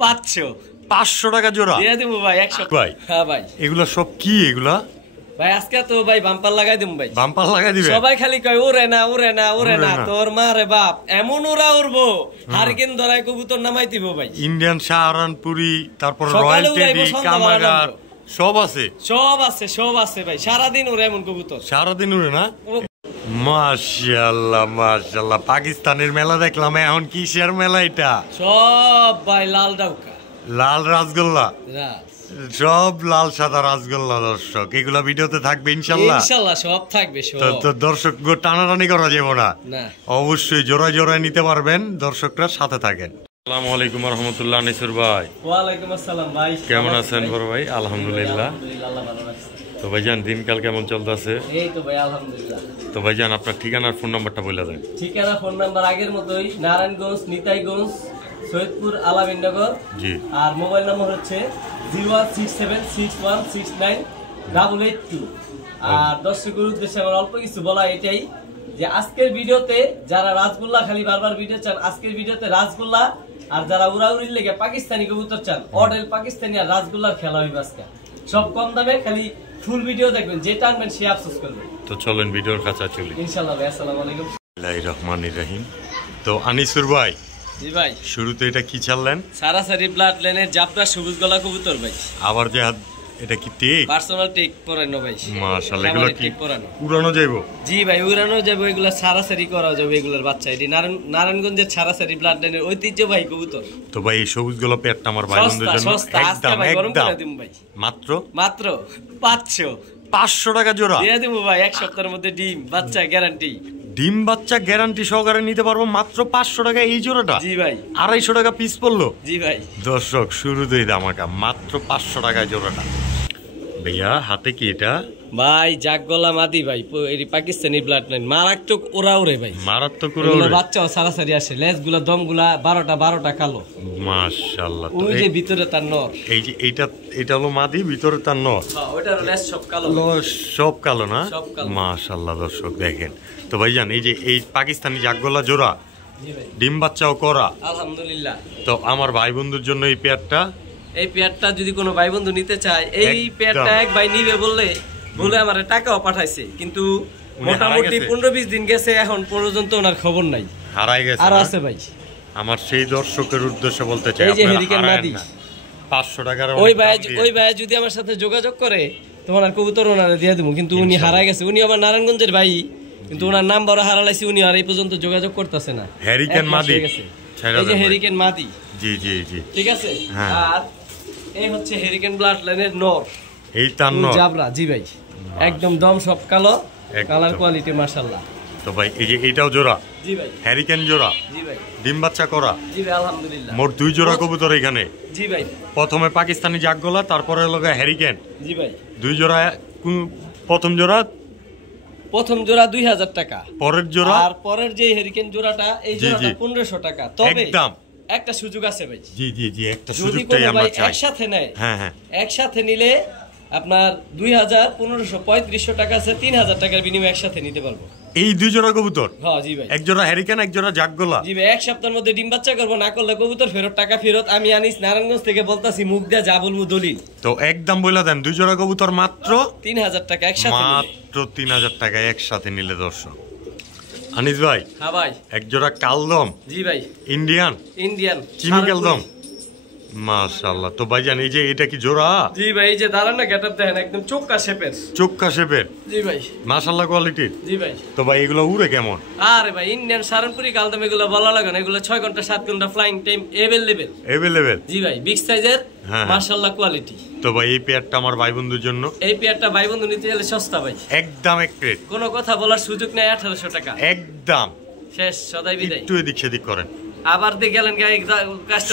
500 500 টাকা জোড়া দিয়ে দেব ভাই 100 ভাই। হ্যাঁ ভাই এগুলা সব কি এগুলা ভাই আজকে তো ভাই বাম্পার লাগাই দেব ভাই বাম্পার লাগাই দিবে সবাই খালি কয় ওরে না তোর মা রে বাপ এমন ওরা উড়বো হারিকেন ধরায় কবুতর নামাই দিব ভাই ইন্ডিয়ান সাহারানপুরি তারপর রয়্যাল টেডি কামাগার সব আছে ভাই সারাদিন ওরে এমন কবুতর সারাদিন উড়ে না মাশাআল্লাহ পাকিস্তানের মেলা দেখলাম এখন কিসের মেলা এটা সব ভাই লাল ডাউকা লাল রাসগোল্লা সব লাল সাদা রাসগোল্লা দর্শক এগুলা ভিডিওতে থাকবে ইনশাল্লাহ সব থাকবে সব তো দর্শক টানাটানি করা যাবে না অবশ্যই জোড়ায় নিতে পারবেন দর্শকরা সাথে থাকেন আসসালামু আলাইকুম ওয়া রাহমাতুল্লাহ নিসুর ভাই ওয়া আলাইকুম আসসালাম ভাই কেমন আছেন বড় ভাই আলহামদুলিল্লাহ তো ভাইজান দিনকাল কেমন চলতেছে এই তো ভাই আলহামদুলিল্লাহ তো ভাইজান আপনার ঠিকানা ফোন নাম্বারটা বলে দেন ঠিকানা ফোন নাম্বার আগের মতোই নারায়ণগঞ্জ নিতাইগঞ্জ সৈয়দপুর আলামিননগর জি আর মোবাইল নাম্বার হচ্ছে 01676169882 আর দর্শকের উদ্দেশ্যে আমার অল্প কিছু বলা এটাই যে আজকের ভিডিওতে যারা রাজগোল্লা খালি বারবার ভিডিও চান আজকের ভিডিওতে রাজগোল্লা আর যারা উড়াউড়ির লেগে পাকিস্তানি কবুতর চান অডেল পাকিস্তানি আর রাজগোল্লার খেলা হইবে আজকে সব কম দামে খালি ফুল ভিডিও দেখবেন যেটা আনবেন সে আফসোস করবেন তো চলেন ভিডিওর কাছে চলি ইনশাআল্লাহ ভাই আসসালামু আলাইকুম বিসমিল্লাহির রহমানির রহিম তো আনিসুর ভাই জি ভাই শুরুতে এটা কি চাললেন সারাসারি ব্লাড লাইনের জাফরা সবুজ গলা কবুতর ভাই আবার যে এটা কি টেক পার্সোনাল টেক পরানো ভাই মাশাআল্লাহ এগুলো কি উড়ানো যাইবো জি ভাই উড়ানো যাবে এগুলা সারাসারি করা যাবে এগুলার বাচ্চা এটি নারায়ণগঞ্জের সারাসারি ব্লাড লাইনের ঐতিহ্যবাহী কবুতর তো ভাই এই সবুজ গলা পেটটা আমার ভাই বন্ধুদের জন্য একদম মাত্র 500 টাকা জোড়া দিয়ে দেব ভাই এক সপ্তাহের মধ্যে ডিম বাচ্চা গ্যারান্টি ডিম বাচ্চা গ্যারান্টি সহকারে নিতে পারবো মাত্র 500 টাকা এই জোড়াটা জি ভাই 250 টাকা পিস পড়লো জি ভাই দর্শক শুরুতেই দামাকা মাত্র 500 টাকায় জোড়াটা ভাইয়া হাতে কি এটা ভাই জাগ গলা মাদি ভাই এই পাকিস্তানি ব্লাড লাইন মারাত্মক ওরা ওরে ভাই মারাত্মক ওরা ওরে বাচ্চাও সারাসারি আসে লেজগুলা দমগুলা 12টা কালো মাশাআল্লাহ তো ওই যে ভিতরে তার নর এই যে এটা হলো মাদি ভিতরে তার নর হ্যাঁ ওটার লেজ সব কালো সব কালো না মাশাআল্লাহ দর্শক দেখেন তো ভাইজান এই যে এই পাকিস্তানি জাগগোলা জোড়া ডিম বাচ্চাও করা আলহামদুলিল্লাহ তো আমার ভাই বন্ধুর জন্য এই পেয়ারটা যদি কোনো ভাই বন্ধু নিতে চায় এই পেয়ারটা এক ভাই নিবে বলে আমার টাকাও পাঠাইছে কিন্তু মোটামুটি 15-20 দিন গেছে এখন পর্যন্ত ওনার খবর নাই হারাই গেছে আর আছে ভাই আমার সেই দর্শকের উদ্দেশ্যে বলতে চাই এই যে হেরিকেন মাদি 500 টাকার ওই ভাই যদি আমার সাথে যোগাযোগ করে তোমার আর কবুতর ওনারে দিয়ে দেবো কিন্তু উনি হারাই গেছে উনি আমার নারায়ণগঞ্জের ভাই কিন্তু ওনার নাম্বার হারালাইছে উনি আর এই পর্যন্ত যোগাযোগ করতেছে না হেরিকেন মাদি এই যে হেরিকেন মাদি জি ঠিক আছে আর এই হচ্ছে হেরিকেন ব্লাড লাইনের নর এই তার নর জাবরা জি ভাই একদম দম সব কালো কালার কোয়ালিটি মাশাআল্লাহ তো ভাই এই যে এটাও জোড়া জি ভাই হেরিকেন জোড়া জি ভাই ডিম বাচ্চা করা জি ভাই আলহামদুলিল্লাহ মোট 2 জোড়া কবুতর এখানে জি ভাই প্রথমে পাকিস্তানি জাগগোলা তারপরে হলো হেরিকেন জি ভাই 2 জোড়া প্রথম জোড়া 2000 টাকা পরের জোড়া আর পরের যে হেরিকেন জোড়াটা এই জোড়াটা 1500 টাকা তবে একদম একটা সুযোগ আছে ভাই জি একটা সুযোগটাই আমরা চাই একসাথে নেয় হ্যাঁ একসাথে নিলে আপনার 2000 1500 3500 টাকা আছে 3000 টাকার বিনিময়ে একসাথে নিতে পারবো এই 2 জোড়া কবুতর হ্যাঁ জি ভাই এক জোড়া হেরিকেন এক জোড়া জাগগোলা জি ভাই এক সপ্তাহের মধ্যে ডিম বাচ্চা করব না করলে কবুতর ফেরত টাকা ফেরত আমি আনিস নারায়ণগঞ্জ থেকে বলতাছি মুখ দিয়া যা বলবো দলিল তো একদম বইলা দেন 2 জোড়া কবুতর মাত্র 3000 টাকা একসাথে মাত্র 3000 টাকা একসাথে নিলে দর্শক আনিস ভাই হ্যাঁ ভাই এক জোড়া কালদম জি ভাই ইন্ডিয়ান চিনি কালদম মাশাআল্লাহ তো ভাইজান এই যে এটা কি জোড়া জি ভাই এই যে দাঁড়ান না গেটআপ দেখেন একদম চোক্কা শেপের জি ভাই মাশাআল্লাহ কোয়ালিটি জি ভাই তো ভাই এগুলো উড়ে কেমন আরে ভাই ইন্ডিয়ান সারানপুরি কালদম এগুলো বলা লাগে না এগুলো 6 ঘন্টা 7 ঘন্টা ফ্লাইং টাইম अवेलेबल জি ভাই বিগ সাইজের মাশাআল্লাহ কোয়ালিটি তো ভাই এই পেয়ারটা আমার ভাই বন্ধুর জন্য এই পেয়ারটা ভাই বন্ধু নিতে গেলে সস্তা ভাই একদম এক রেট কোনো কথা বলার সুযোগ নাই 1800 টাকা একদম শেষ সদাই বিদায় একটু এদিক সেদিক করেন আবার দিয়ে গেলেন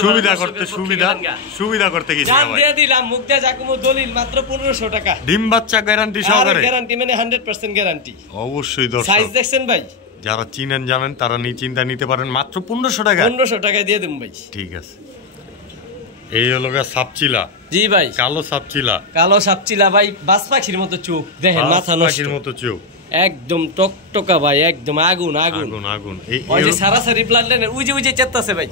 সুবিধা করতে গেছি ভাই দিয়ে দিলাম মুখ দিয়ে জাকুমো দলিল মাত্র 1500 টাকা ডিম বাচ্চা গ্যারান্টি সহকারে গ্যারান্টি মানে 100% গ্যারান্টি অবশ্যই দর্শক সাইজ দেখছেন ভাই যারা চিনেন জানেন তারা নিশ্চিন্তা নিতে পারেন মাত্র 1500 টাকা 1500 টাকায় দিয়ে দেব ভাই ঠিক আছে এই হলো সাপচিলা জি ভাই কালো সাপচিলা ভাই বাস পাখির মতো চোখ দেখেন মাথা নষ্ট পাখির মতো চোখ একদম টকটকা ভাই, একদম আগুন আগুন আগুন আগুন। ওই যে সারাসারি ব্লাড লাইনের ওই যে চেতাছে ভাই,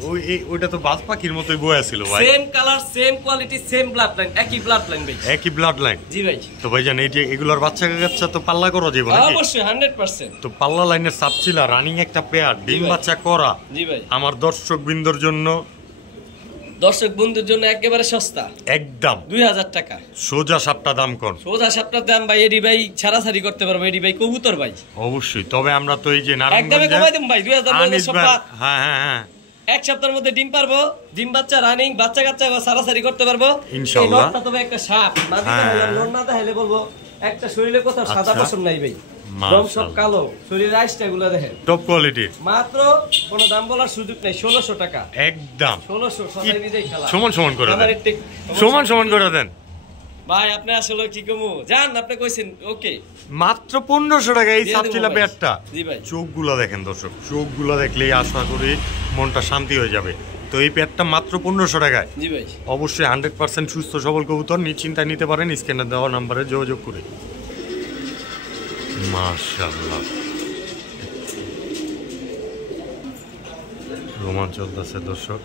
ওইটা তো বাজ পাখির মতোই বয়া ছিল ভাই। Same colour, same quality, same blood line, একই ব্লাড লাইন ভাই, একই ব্লাড লাইন। জি ভাই। তো ভাইজান এই যে এগুলোর বাচ্চা কাচ্চা তো পাল্লা করা যাবে নাকি? অবশ্যই 100%। তো পাল্লা লাইনের সাপচিলা রানিং একটা পেয়ার ডিম বাচ্চা করা, জি ভাই। আমার দর্শক বিন্দুর জন্য, দর্শক বন্ধুর জন্য একেবারে সস্তা, একদম 2000 টাকা। সোজা সাপটা দাম কোন? সোজা সাপটার দাম ভাই এডি ভাই ছাড়াছাড়ি করতে পারবো, এডি ভাই কবুতর ভাই অবশ্যই। তবে আমরা তো এই যে একদমই কমাই দেব ভাই 2000 টাকা। হ্যাঁ হ্যাঁ হ্যাঁ, এক সপ্তাহের মধ্যে ডিম পারবো, ডিম বাচ্চা রানিং, বাচ্চা কাচ্চা সারাসারি করতে পারবো ইনশাআল্লাহ। এই নটটা তবে একটা সাপ মাদি না তাহলে বলবো একটা শরীরে কোথাও সাদা পশম নাই ভাই, রং সব কালো, শরীরের আইসটা গুলো দেখেন টপ কোয়ালিটি। মাত্র কোনো দাম বলার সুযোগ নেই, 1600 টাকা একদম 1600। সবাই বিদেই খেলা সমান সমান করে দেন, সমান সমান করে দেন ভাই। আপনি আসলে কি কমু জান, আপনি কইছেন ওকে মাত্র 1500 টাকা এই সাপচিলা পেয়ারটা। জি ভাই। চোখগুলা দেখেন দর্শক, চোখগুলা দেখলেই আশা করি মনটা শান্তি হয়ে যাবে। তো এই পেয়ারটা মাত্র 1500 টাকায়। জি ভাই। অবশ্যই 100% সুস্থ সবল কবুতর নিশ্চিন্তায় নিতে পারেন স্ক্রিনে দেওয়া নাম্বারে যোগাযোগ করে। মাশাআল্লাহ, রোমাঞ্চ চলতেছে দর্শক,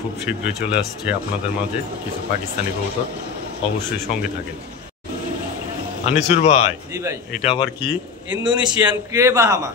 খুব শীঘ্রই চলে আসছে আপনাদের মাঝে কিছু পাকিস্তানি কবুতর, অবশ্যই সঙ্গে থাকেন। আনিসুর ভাই, জি ভাই। এটা আবার কি? ইন্দোনেশিয়ান ক্রে বাহামা।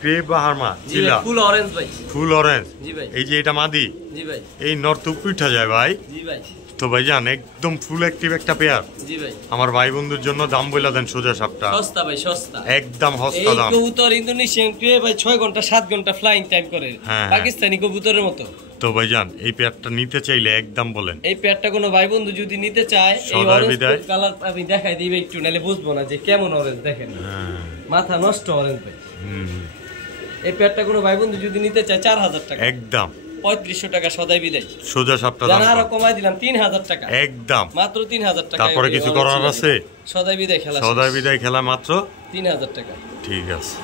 ক্রে বাহামা চিলা, ফুল অরেঞ্জ ভাই, ফুল অরেঞ্জ। জি ভাই। এই যে এটা মাদি, জি ভাই। এই নর্থ উঠা যায় ভাই। জি ভাই। তো ভাইজান একদম ফুল অ্যাক্টিভ একটা পেয়ার। জি ভাই। আমার ভাই বন্ধুর জন্য দাম বইলা দেন সোজা সাপটা। সস্তা ভাই, সস্তা, একদম সস্তা দাম। এই কবুতর ইন্দোনেশিয়ান ক্রে ভাই 6 ঘন্টা 7 ঘন্টা ফ্লাইং টাইম করে, পাকিস্তানি কবুতরের মতো। তো ভাইজান এই পেয়ারটা নিতে চাইলে একদম বলেন। এই পেয়ারটা কোনো ভাই বন্ধু যদি নিতে চায়, এই অরেঞ্জ কালার আমি দেখাই দিই একটু, নালে বুঝবো না যে কেমন অরেঞ্জ। দেখেন মাথা নষ্ট অরেঞ্জ ভাই। এই পেয়ারটা কোনো ভাই বন্ধু যদি নিতে চায় 4000 টাকা একদম, 3500 টাকা সদাই বিদায়। সোজা সাপটা দাম আরো কমাই দিলাম 3000 টাকা একদম, মাত্র 3000 টাকা। তারপরে কিছু করার আছে? সদাই বিদায় খেলা, সদাই বিদায় খেলা মাত্র 3000 টাকা। ঠিক আছে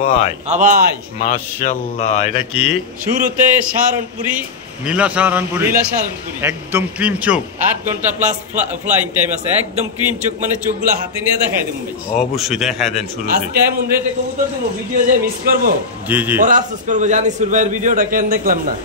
ভাই। ভাই মাশাআল্লাহ, এটা কি? শুরুতে সাহারানপুরি, নীলা সাহারানপুরি, নীলা সাহারানপুরি, একদম ক্রিম চোখ। 8 ঘন্টা প্লাস ফ্লাইং টাইম আছে, একদম ক্রিম চোখ, মানে চোখগুলো হাতে নিয়ে দেখাই দেব ভাই। অবশ্যই দেখায় দেন শুরুতে। আজকে এমন রেটে কবুতর দেব, ভিডিও যে মিস করব, জি জি, পরে আফসোস করব জানি সুরভাইয়ের ভিডিওটা কেন দেখলাম না।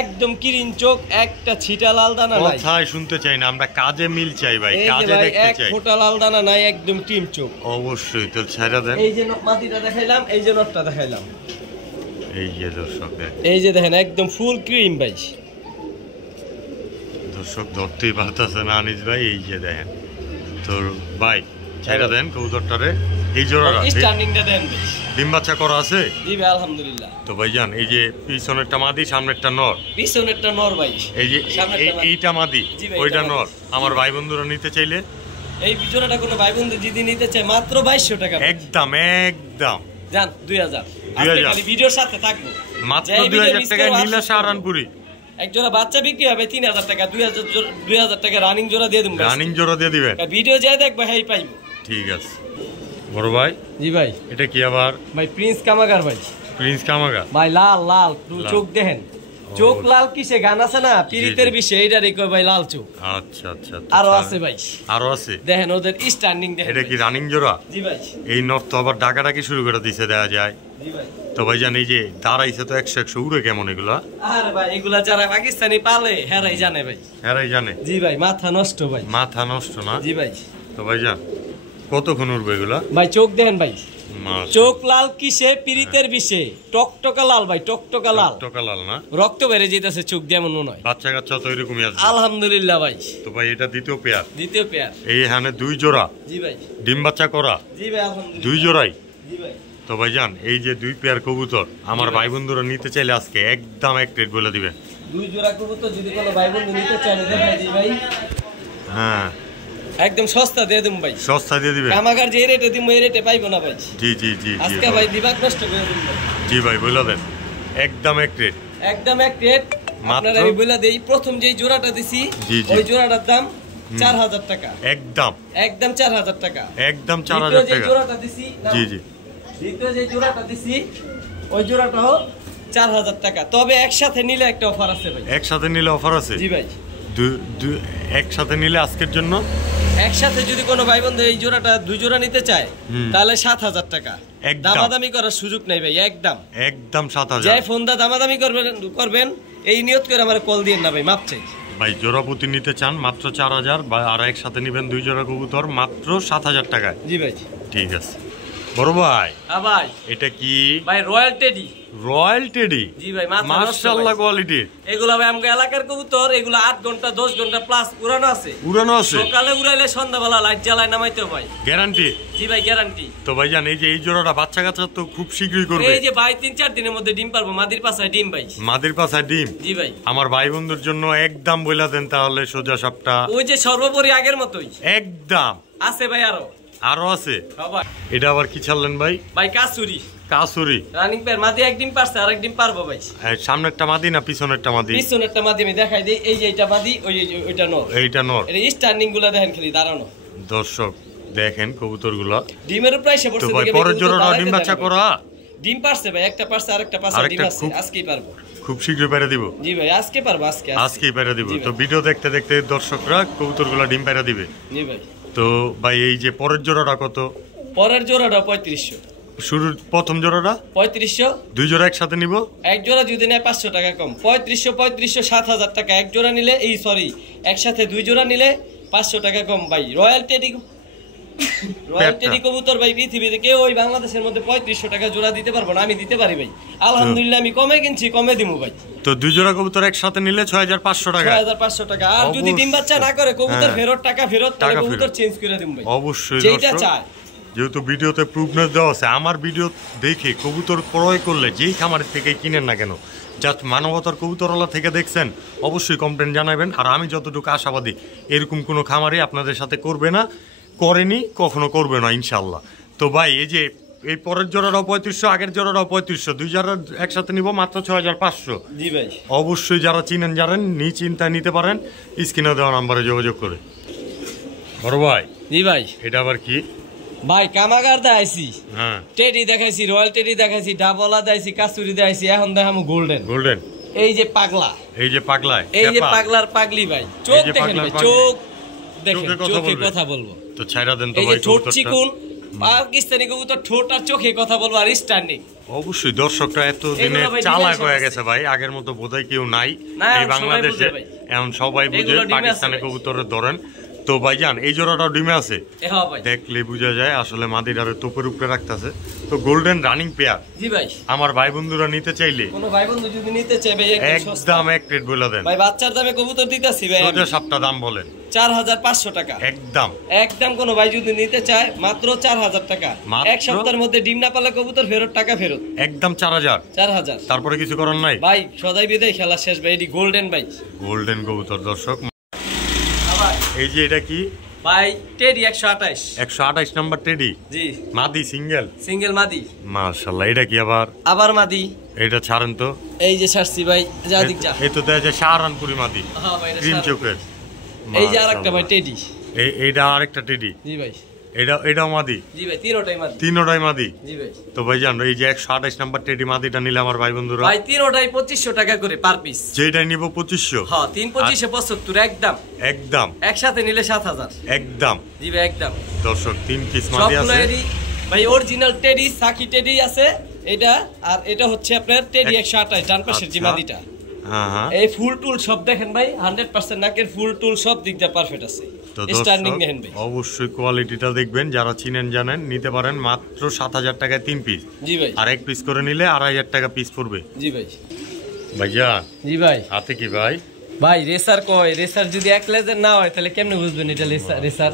একদম কিরিন চোখ, একটা ছিটা লাল দানা নাই। কথাই শুনতে চাই না, আমরা কাজে মিল চাই ভাই, কাজে দেখতে চাই। এক ফোঁটা লাল দানা নাই, একদম ক্রিম চোখ। অবশ্যই, তো ছেড়ে দেন। এই যে মাটিটা দেখাইলাম, এই যে নটটা দেখাইলাম, এই যে দর্শক এই যে দেখেন একদম ফুল ক্রিম ভাই। দর্শক ধরতেই পারতেছে না আনিস ভাই, এই যে দেখেন। তো ভাই ছেড়ে দেন কবুতরটারে। এই জোড়াটা স্ট্যান্ডিংটা দেন ভাই, ডিম বাচ্চা করা আছে? জি ভাই আলহামদুলিল্লাহ। তো ভাইজান এই যে পিছনেরটা মাদি, সামনেরটা নর। পিছনেরটা নর ভাই, এই যে এইটা মাদি, ওইটা নর। আমার ভাই বন্ধুরা নিতে চাইলে এই জোড়াটা কোনো ভাই বন্ধু যদি নিতে চায় মাত্র 2200 টাকা একদম একদম জান 2000। আজকে খালি ভিডিওর সাথে থাকবো মাত্র 2000 টাকায় নীলা সাহারানপুরি। এক জোড়া বাচ্চা বিক্রি হবে 3000 টাকা, 2000 টাকা রানিং জোড়া দিয়ে দেব। রানিং জোড়া দিয়ে দিবেন, ভিডিও যায় দেখবে হেই পাইবো। ঠিক আছে বড় ভাই। জি ভাই। এটা কি আবার? ভাই প্রিন্স কামাগার ভাই, প্রিন্স কামাগার ভাই। লাল লাল চোখ দেখেন, চোখ লাল কিসে গান আছে না পিরিতের বিষয়, এইটারই কয় ভাই লাল চোখ। আচ্ছা আচ্ছা, আরো আছে ভাই, আরো আছে। দেখেন ওদের স্ট্যান্ডিং দেখেন। এটা কি রানিং জোড়া? জি ভাই। এই নর্থ তো আবার ডাকাডাকি শুরু করে দিছে, দেয়া যায়। জি ভাই। তো ভাইজান এই যে দাঁড়াইছে তো 100 উড়ে কেমন এগুলা? আরে ভাই এগুলা যারা পাকিস্তানি পালে হেরাই জানে ভাই, হেরাই জানে। জি ভাই, মাথা নষ্ট ভাই, মাথা নষ্ট না? জি ভাই। তো ভাইজান কতক্ষণ উড়বে এগুলা? ভাই চোখ দেখেন ভাই, চোখ লাল কিসে পিরিতের বিষে, টকটকা লাল ভাই, টকটকা লাল। টকটকা লাল না? রক্ত বেড়ে যেতেছে চোখ যেমন মনে হয়। বাচ্চা কাচ্চা তো এরকমই আছে আলহামদুলিল্লাহ ভাই। তো ভাই এটা দ্বিতীয় পেয়ার? দ্বিতীয় পেয়ার। এই এখানে 2 জোড়া? জি ভাই। ডিম বাচ্চা করা? জি ভাই আলহামদুলিল্লাহ। 2 জোড়াই? জি ভাই। তো ভাইজান এই যে 2 পেয়ার কবুতর আমার ভাই বন্ধুরা নিতে চাইলে আজকে একদম এক রেট বলে দিবেন। 2 জোড়া কবুতর যদি কোনো ভাই বন্ধু নিতে চায় দেখাই দিই ভাই। হ্যাঁ একদম সস্তা দিয়ে দেব ভাই, সস্তা দিয়ে দিবেন। কামাগার যে রেটে দিমু এই রেটে পাইবো না ভাই। জি জি জি আজকে ভাই দিবাক নষ্ট করে দিন ভাই। জি ভাই বলে দেন, একদম এক রেট, একদম এক রেট। আপনারা আমি বলে দেই, প্রথম যেই জোড়াটা দিছি ওই জোড়াটার দাম 4000 টাকা, একদম একদম 4000 টাকা, একদম 4000 টাকা। যে জোড়াটা দিছি, জি জি, দ্বিতীয় যে জোড়াটা দিছি ওই জোড়াটাও 4000 টাকা। তবে একসাথে নিলে একটা অফার আছে ভাই। একসাথে নিলে অফার আছে? জি ভাই। একসাথে নিলে আজকের জন্য একসাথে যদি কোনো ভাই বন্ধু এই জোড়াটা 2 জোড়া নিতে চায় তাহলে 7000 টাকা। দামাদামি করার সুযোগ নাই ভাই, একদম 7000। যে ফোন দা দামাদামি করবেন এই নিয়ত করে আমার কল দিয়েন না ভাই, মাপ চাই ভাই। জোড়া প্রতি নিতে চান মাত্র 4000, আর একসাথে নেবেন 2 জোড়া কবুতর মাত্র 7000 টাকায়। জি ভাই ঠিক আছে বড় ভাই। হ্যাঁ ভাই। এটা কি ভাই? Royal teddy. Royal teddy? জি ভাই, মাশাআল্লাহ কোয়ালিটি। এগুলা ভাই আমগো এলাকার কবুতর, এগুলা 8 ঘন্টা 10 ঘন্টা প্লাস উড়ানো আছে। সকালে উড়াইলে সন্ধ্যাবেলা লাইট জ্বালায় নামাইতে ভাই, গ্যারান্টি। জি ভাই গ্যারান্টি। তো ভাই জান এই যে এই জোড়াটা বাচ্চা কাচ্চা তো খুব শীঘ্রই করবে। এই যে ভাই 3-4 দিনের মধ্যে ডিম পারবো। মাদির পাছায় ডিম ভাই। মাদির পাছায় ডিম? জি ভাই। আমার ভাই বন্ধুর জন্য একদম বইলা দেন তাহলে সোজা সবটা। ওই যে সর্বোপরি আগের মতোই একদম আছে ভাই। আরো আছে। এটা আবার কি ছাড়লেন ভাই? ভাই কাসুরি। কাসুরি রানিং পেয়ার, মাদি এক ডিম পারছে, আরেক ডিম পারবো ভাই। সামনেরটা মাদি না পিছনেরটা মাদি? পিছনেরটা মাদি। আমি দেখাই দেই, এই যে এটা মাদি, ওইটা নর। এইটা নর। এই স্ট্যান্ডিং গুলা দেখেন খালি দাঁড়ানো। দর্শক দেখেন কবুতরগুলো ডিমের উপরে এসে পড়ছে। তো ভাই পরের জোড়াটা ডিম বাচ্চা করা? ডিম পারছে ভাই, একটা পারছে, আরেকটা পারছে, ডিম আছে। আজকেই পারবো, খুব শীঘ্রই পেরে দিব। জি ভাই আজকে পারবো, আজকেই পেরে দিব। তো ভিডিও দেখতে দেখতে দর্শকরা কবুতরগুলো ডিম পেরে দিবে। জি ভাই। তো ভাই এই যে পরের জোড়াটা কত? পরের জোড়াটা 3500। শুরুর প্রথম জোড়াটা 3500। 2 জোড়া একসাথে নিব? এক জোড়া যদি নেয় 500 টাকা কম। 3500 7000 টাকা। এক জোড়া নিলে একসাথে 2 জোড়া নিলে 500 টাকা কম ভাই। রয়্যাল টেডি কবুতর ভাই পৃথিবীতে কেউ ওই বাংলাদেশের মধ্যে 3500 টাকা জোড়া দিতে পারবো না, আমি দিতে পারি ভাই। আলহামদুলিল্লাহ আমি কমে কিনছি, কমে দিমু ভাই। তো 2 জোড়া কবুতর একসাথে নিলে 6500 টাকা। 6500 টাকা। আর যদি ডিম বাচ্চা না করে কবুতর ফেরত, টাকা ফেরত, তাহলে কবুতর চেঞ্জ করে দিমু ভাই। অবশ্যই যেটা চায়। যেহেতু ভিডিওতে প্রুফনেস দেওয়া আছে, আমার ভিডিও দেখে কবুতর ক্রয় করলে যেই খামারের থেকে কিনেন না কেন, জাস্ট মানবতার কবুতরওয়ালা থেকে দেখছেন, অবশ্যই কমপ্লেন জানাবেন। আর আমি যতটুকু আশাবাদী এরকম কোনো খামারই আপনাদের সাথে করবে না, করেনি, কখনো করবে না ইনশাল্লাহ। তো ভাই এই যে এই পরের জোড়াটাও 3500, আগের জোড়াটাও 3500, 2 জোড়া একসাথে নিব মাত্র 6500। জি ভাই। অবশ্যই যারা চিনেন জানেন নিশ্চিন্তায় নিতে পারেন স্ক্রিনে দেওয়া নাম্বারে যোগাযোগ করে। বড় ভাই। জি ভাই। এটা আবার কি ভাই? কামাগার দেখাইছি, টেডি দেখাইছি, রয়্যাল টেডি দেখাইছি, ডাবলা দেখাইছি, কাসুরি দেখাইছি, এখন দেখামু গোল্ডেন। এই যে পাগলা, এই যে পাগলার পাগলি ভাই। চোখ দেখেন ভাই, চোখ দেখেন, চোখে কথা বলবো। তো ছাইরা দেন তো ভাই। ঠোঁট চিকুন, পাকিস্তানি কবুতর ঠোঁট আর চোখে কথা বলবো, আর স্ট্যান্ডিং। অবশ্যই দর্শকরা এত দিনে চালাক হয়ে গেছে ভাই, আগের মতো বোধহয় কেউ নাই এই বাংলাদেশে। এখন সবাই বুঝে পাকিস্তানি কবুতরের ধরেন। তো ভাইজান এই জোড়াটাও ডিমে আছে, দেখলে বোঝা যায় আসলে মাদিরারে তোপের উপরে রাখতেছে। তো গোল্ডেন রানিং পেয়ার। জি ভাই। আমার ভাই বন্ধুরা নিতে চাইলে, কোনো ভাই বন্ধু যদি নিতে চায় ভাই, একদম এক রেট বলে দেন ভাই। বাচ্চার দামে কবুতর দিতেছি ভাই, সোজা সবটা দাম বলেন। 4500 টাকা একদম। কোনো ভাই যদি নিতে চায় মাত্র 4000 টাকা। এক সপ্তাহের মধ্যে ডিম না পালে কবুতর ফেরত, টাকা ফেরত একদম। 4000। তারপরে কিছু করার নাই ভাই, সদাই বিদায়, খেলা শেষ ভাই। এটি গোল্ডেন ভাই, গোল্ডেন কবুতর। দর্শক এই যে এটা কি ভাই? Teddy 128 number teddy. জি। মাদি সিঙ্গেল মাদি। মাশাআল্লাহ। এটা কি আবার মাদি? এটা ছাড়েন তো। এই যে ছাড়ছি ভাই, যা দিক যা। এই তো দেখা যায় শাহরানপুরি মাদি। হ্যাঁ ভাই, ক্রিম চোখের। এই যে আরেকটা ভাই টেডি। এইটা আরেকটা টেডি। জি ভাই। এটাও মাদি? জি ভাই, তিনটাই মাদি। জি ভাই। তো ভাই জানো এই যে 128 নাম্বার টেডি মাদিটা নিলে আমার ভাই বন্ধুরা ভাই তিনটাই 2500 টাকা করে পার পিস। যেটাই নিব 2500। হ্যাঁ, 3 25 75 একদম। একসাথে নিলে 7000 একদম। জি ভাই একদম। দর্শক 3 পিস মাদি আছে ভাই। অরিজিনাল টেডি, সাকি টেডি আছে এটা, আর এটা হচ্ছে আপনার টেডি 128 ডান পাশের যে মাদিটা। এই ফুল টুল সব দেখেন ভাই, 100% নাকের ফুল টুল সব দিক দিয়ে পারফেক্ট আছে। স্ট্যান্ডিং দেখেন ভাই। অবশ্যই কোয়ালিটিটা দেখবেন, যারা চিনেন জানেন নিতে পারেন মাত্র 7000 টাকায় 3 পিস। জি ভাই। আর 1 পিস করে নিলে 2500 টাকা পিস পড়বে। জি ভাই। ভাইয়া। জি ভাই। হাতে কি ভাই? ভাই রেসার কয়, রেসার যদি এক লেজের না হয় তাহলে কেমনে বুঝবেন এটা রেসার?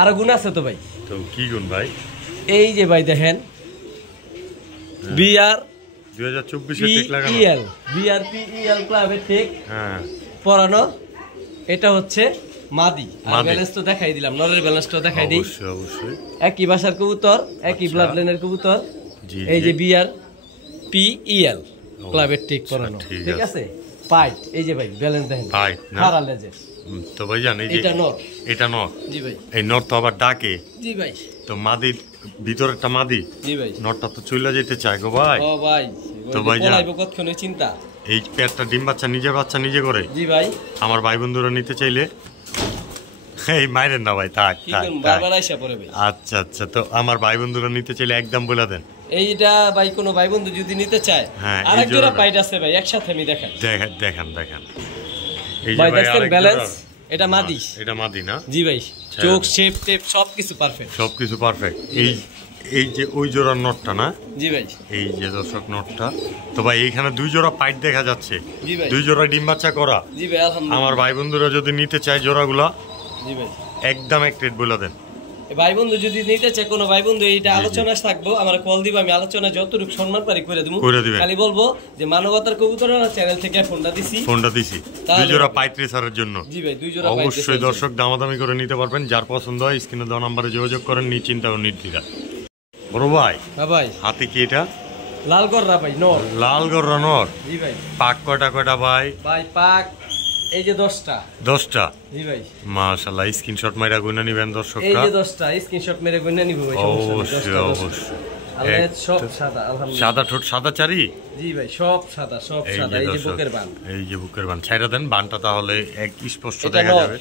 আর গুণ আছে তো ভাই। তো কি গুণ ভাই? এই যে ভাই দেখেন, বিআর 2024 এ ঠিক লাগানো, বিআরপিএল ক্লাবের ঠিক পরানো। এটা হচ্ছে মাদি। আর ব্যালেন্স তো দেখাই দিলাম, নরের ব্যালেন্সটা দেখাই দিই। অবশ্যই একই বাসার কবুতর, একই ব্লাড লাইনের কবুতর। এই যে বিআরপিএল ক্লাবের ঠিক পরানো, ঠিক আছে। পাইট এই যে ভাই ব্যালেন্স দেখেন, পাইট না খাড়া লেজের। তো ভাই জান এই যে এটা নর। জি ভাই। এই নর তো আবার ডাকে। জি ভাই। তো মাদির ভিতরেরটা মাদি। জি ভাই। নরটা তো চলে যেতে চায় গো ভাই। ও ভাই। তো ভাই জান কতক্ষণে চিন্তা, এই পেয়ারটা ডিম বাচ্চা নিজে করে। জি ভাই। আমার ভাই বন্ধুরা নিতে চাইলে এই মাইরেন না ভাই, থাক কি থাক করব থাক। বারবার আইসা পড়ে ভাই। আচ্ছা আচ্ছা, তো আমার ভাই বন্ধুরা নিতে চাইলে একদম বলে দেন। এইটা ভাই কোনো ভাই বন্ধু যদি নিতে চায়, হ্যাঁ, এই আরেক জোড়া জোড়াটা। পাইট আছে ভাই, একসাথে আমি দেখাই। দেখেন দেখেন দেখেন, এই যে ভাই ভাই দেখেন আরেক ব্যালেন্স, জোড়া। এটা মাদি। এটা মাদি না? জি ভাই, চোখ শেপ টেপ সবকিছু পারফেক্ট। সবকিছু পারফেক্ট। এই এই যে ওই জোড়ার নটটা না? জি ভাই। এই যে দর্শক নটটা। তো ভাই এইখানে দুই জোড়া পাইট দেখা যাচ্ছে। জি ভাই। দুই জোড়া ডিম বাচ্চা করা। জি ভাই আলহামদুলিল্লাহ। আমার ভাই বন্ধুরা যদি নিতে চায় জোড়াগুলা, জি ভাই একদম এক রেট বলে দেন। ভাই বন্ধু যদি নিতে চায় কোনো ভাই বন্ধু, এইটা আলোচনা থাকবো, আমার কল দিব, আমি আলোচনা যতটুকু সম্মান পারি করে দেবো। খালি বলবো যে মানবতার কবুতর চ্যানেল থেকে ফোনটা দিছি। দুই জোড়া পাইত্রিসারের জন্য। জি ভাই, দুই জোড়া অবশ্যই দর্শক দামাদামি করে নিতে পারবেন। যার পছন্দ হয় স্ক্রিনে দেওয়া নম্বরে যোগাযোগ করেন, নিশ্চিন্তা ও নির্দ্বিধা। বড় ভাই, হ্যাঁ ভাই, হাতে কি এটা? লাল গররা ভাই, নর। লাল গররা নর। জি ভাই। পাক কয়টা কয়টা ভাই? ভাই পাক এই যে 10টা। 10টা? জি ভাই। মাশাআল্লাহ, স্ক্রিনশট মাইরা গুনা নিবেন দর্শকরা। এই যে 10টা স্ক্রিনশট মেরে গুনা নিব ভাই, অবশ্যই অবশ্যই। সব সাদা আলহামদুলিল্লাহ। সাদা ঠোঁট সাদা চারি? জি ভাই, সব সাদা সব সাদা। এই যে বুকের বান, এই যে বুকের বান ছাইরা দেন, বানটা তাহলে এক স্পষ্ট দেখা যাবে।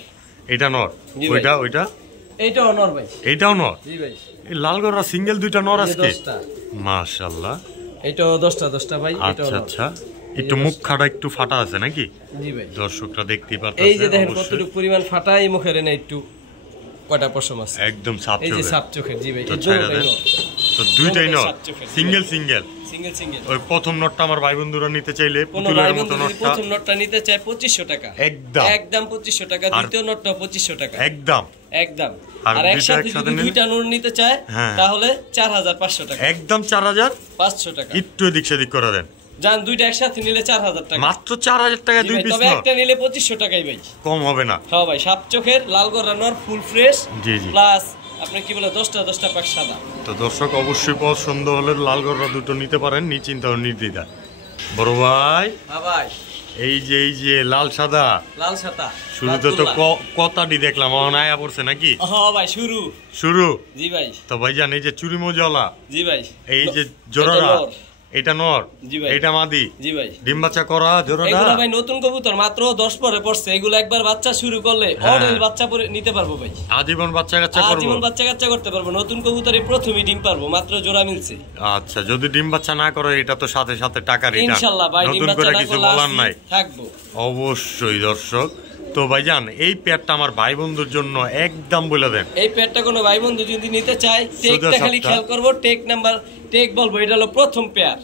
এটা নর? ওইটা ওইটা এইটাও নর ভাই। এইটাও নর? জি ভাই। এই লাল গররা সিঙ্গেল দুইটা নর আজকে? 10টা। মাশাআল্লাহ। এটাও 10টা ভাই। আচ্ছা আচ্ছা, একটু মুখখাটা একটু ফাটা আছে নাকি? জি ভাই। দর্শকরা দেখতেই পারতেছে। এই যে দেখেন কতটুকু পরিমাণ ফাটা, এই মুখের না একটু কয়টা পশম আছে, একদম সাপ চোখের। এই যে সাপ চোখের। জি ভাই, তো দুইটাই নর? Single single? Single single. ওই প্রথম নটটা আমার ভাই বন্ধুরা নিতে চাইলে কোন পুতুলের ভাই মতো বন্ধু যদি নটটা প্রথম নটটা নিতে চায় 2500 টাকা। একদম একদম 2500 টাকা। দ্বিতীয় নটটা 2500 টাকা একদম। আর একসাথে যদি দুইটা নট নিতে চায় তাহলে 4500 টাকা একদম। 4500 টাকা। একটু এদিক সেদিক করে দেন। জান দুইটা একসাথে নিলে 4000 টাকা। মাত্র 4000 টাকা দুই পিস। তবে একটা নিলে 2500 টাকাই ভাই, কম হবে না। হ্যাঁ ভাই, সাপ চোখের লাল গররা নর, ফুল ফ্রেশ। জি জি। প্লাস আপনি কি বলে 10টা পাক সাদা। তো দর্শক অবশ্যই পছন্দ হলে লাল গররা দুটো নিতে পারেন, নিশ্চিন্তা ও নির্দ্বিধা। বড় ভাই, হ্যাঁ ভাই, এই যে লাল সাদা শুরুতে তো কথাটি দেখলাম, অনায়া পড়ছে নাকি? হ্যাঁ ভাই, শুরু। জি ভাই। তো ভাই জান, এই যে চুরি মজালা, জি ভাই, এই যে জোড়াটা, এটা নর? জি ভাই। এটা মাদি? জি ভাই। ডিম বাচ্চা করা জোড়াটা? এগুলো ভাই নতুন কবুতর, মাত্র 10 পরে পড়ছে। এগুলো একবার বাচ্চা শুরু করলে অনেক বাচ্চা পরে নিতে পারবো ভাই, আজীবন বাচ্চা কাচ্চা করব। আজীবন বাচ্চা কাচ্চা করতে পারবো। নতুন কবুতরে প্রথমই ডিম পারবো, মাত্র জোড়া মিলছে। আচ্ছা, যদি ডিম বাচ্চা না করে এটা তো সাথে সাথে টাকা রিটার্ন ইনশাআল্লাহ ভাই। ডিম নতুন করে বাচ্চা কিছু বলার নাই থাকবো অবশ্যই দর্শক। তো ভাইজান, এই পেয়ারটা আমার ভাই বন্ধুর জন্য একদম বলে দেন। এই পেয়ারটা কোনো ভাই বন্ধু যদি নিতে চায়, টেকটা খালি খেয়াল করব, টেক নাম্বার টেক বলবো, এটা হলো প্রথম পেয়ার।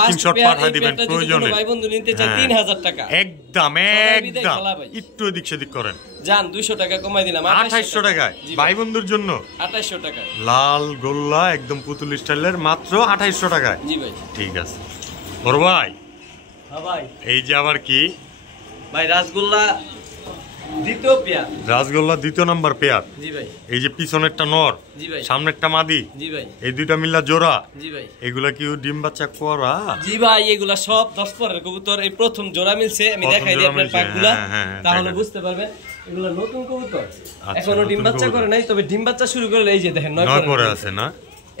স্ক্রিনশট পাঠিয়ে দিবেন প্রয়োজনে। ভাই বন্ধু নিতে চায় 3000 টাকা একদম। একটু এদিক সেদিক করেন, জান 200 টাকা কমাই দিলাম 2800 টাকায় ভাই বন্ধুর জন্য। 2800 টাকা লাল গোল্লা একদম পুতুল স্টাইলের, মাত্র 2800 টাকায়। জি ভাই। ঠিক আছে বড় ভাই। হ্যাঁ ভাই। এই যে আবার কি ভাই? রাসগোল্লা দ্বিতীয় পেয়ার। রাসগোল্লা দ্বিতীয় নাম্বার পেয়ার। জি ভাই। এই যে পিছনেরটা নর, জি ভাই, সামনেরটা মাদি। জি ভাই। এই দুইটা মিলা জোড়া। জি ভাই। এগুলা কি ডিম বাচ্চা করা? জি ভাই, এগুলা সব 10 পরের কবুতর। এই প্রথম জোড়া মিলছে, আমি দেখাই দিই আপনার পাকগুলা, তাহলে বুঝতে পারবেন এগুলা নতুন কবুতর। এখনো ডিম বাচ্চা করে নাই, তবে ডিম বাচ্চা শুরু করলে এই যে দেখেন 9 পরে আছে না।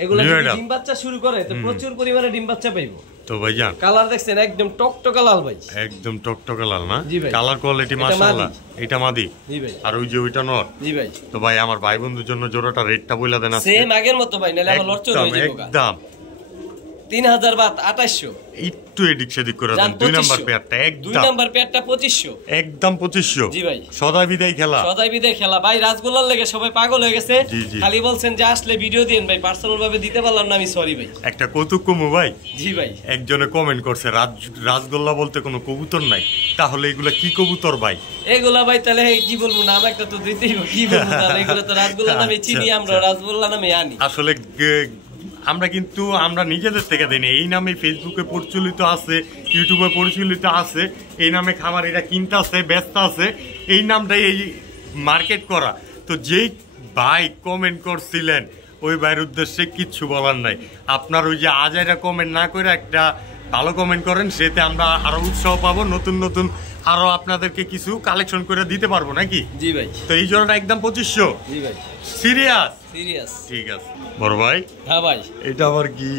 এগুলা যদি ডিম বাচ্চা শুরু করে তো প্রচুর পরিমাণে ডিম বাচ্চা পাইবো। তো ভাইজান কালার দেখছেন একদম টকটকা লাল ভাই, একদম টকটকা লাল না? জি ভাই। কালার কোয়ালিটি মাশাআল্লাহ। এটা মাদি? জি ভাই। আর ওই যে ওইটা নর? জি ভাই। তো ভাই আমার ভাই বন্ধুর জন্য জোড়াটা রেটটা বইলা দেন। সেম আগের মতো ভাই, নালে আমার লড়চড় হয়ে যাবে। একদম 3000 বাত 2800। একটু এদিক সেদিক করে দেন। 2 নাম্বার পেয়ারটা একদম। 2 নাম্বার পেয়ারটা 2500। একদম 2500। জি ভাই। সদাই বিদায় খেলা, সদাই বিদায় খেলা ভাই। রাসগোল্লার লেগে সবাই পাগল হয়ে গেছে। খালি বলছেন যে আসলে ভিডিও দিন ভাই, পার্সোনাল ভাবে দিতে পারলাম না, আমি সরি ভাই। একটা কৌতুক কমু ভাই। জি ভাই। একজনে কমেন্ট করছে রাসগোল্লা বলতে কোনো কবুতর নাই, তাহলে এগুলা কি কবুতর ভাই? এগুলা ভাই তাহলে কি বলবো, নাম একটা তো দিতেই হবে, কি বলবো তাহলে? এগুলা তো রাসগোল্লা নামে চিনি আমরা, রাসগোল্লা নামে আনি। আসলে আমরা নিজেদের থেকে দিই, এই নামে ফেসবুকে প্রচলিত আছে, ইউটিউবে প্রচলিত আছে, এই নামে খামারিরা কিনতে আছে, ব্যস্ত আছে, এই নামটাই এই মার্কেট করা। তো যেই ভাই কমেন্ট করছিলেন ওই ভাইয়ের উদ্দেশ্যে কিচ্ছু বলার নাই। আপনার ওই যে আজাইরা কমেন্ট না করে একটা ভালো কমেন্ট করেন, সেতে আমরা আরো উৎসাহ পাবো, নতুন নতুন আরো আপনাদেরকে কিছু কালেকশন করে দিতে পারবো নাকি? জি ভাই। তো এই জোড়াটা একদম 2500। জি ভাই। সিরিয়াস? সিরিয়াস। ঠিক আছে বড় ভাই। হ্যাঁ ভাই। এটা আবার কি?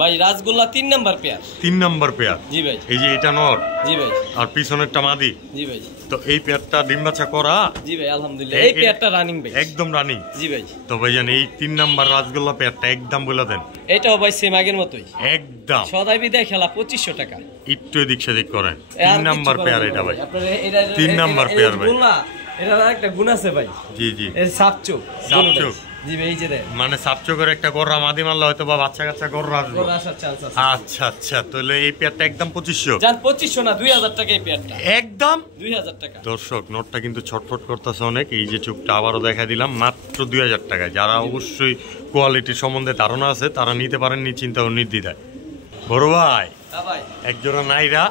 ভাই রাজগোল্লা 3 নাম্বার পেয়ার। 3 number pair. জি ভাই। এই যে এটা নর। জি ভাই। আর পিছনেরটা মাদি। জি ভাই। তো এই পেয়ারটা ডিম বাচ্চা করা? জি ভাই আলহামদুলিল্লাহ এই পেয়ারটা রানিং ভাই। একদম রানিং। জি ভাই। তো ভাইজান এই 3 নাম্বার রাজগোল্লা পেয়ারটা একদম বলে দেন। এটাও ভাই সেম আগের মতই একদম সদাই বিদায় খেলা 2500 টাকা। একটু এদিক সেদিক করেন। 3 নাম্বার পেয়ার এটা ভাই। আপনার এটা 3 নাম্বার পেয়ার ভাই। এটার একটা গুণ আছে ভাই। জি জি এর সাপচোক। সাপচোক। জি ভাই এই যে দেন মানে সাপচোকের একটা গররা মাদি মারলে হয়তো বা বাচ্চা কাচ্চা গররা আসবে। গররা আসার চান্স আছে। আচ্ছা আচ্ছা তাহলে এই পেয়ারটা একদম 2500। জান 2500 না 2000 টাকা এই পেয়ারটা। একদম 2000 টাকা। দর্শক নটটা কিন্তু ছটফট করতেছে অনেক। এই যে চোখটা আবারও দেখা দিলাম মাত্র 2000 টাকায়। যারা অবশ্যই কোয়ালিটির সম্বন্ধে ধারণা আছে তারা নিতে পারেন নিশ্চিন্তা ও নির্দ্বিধায়। বড় ভাই হ্যাঁ ভাই একজোড়া নাইরা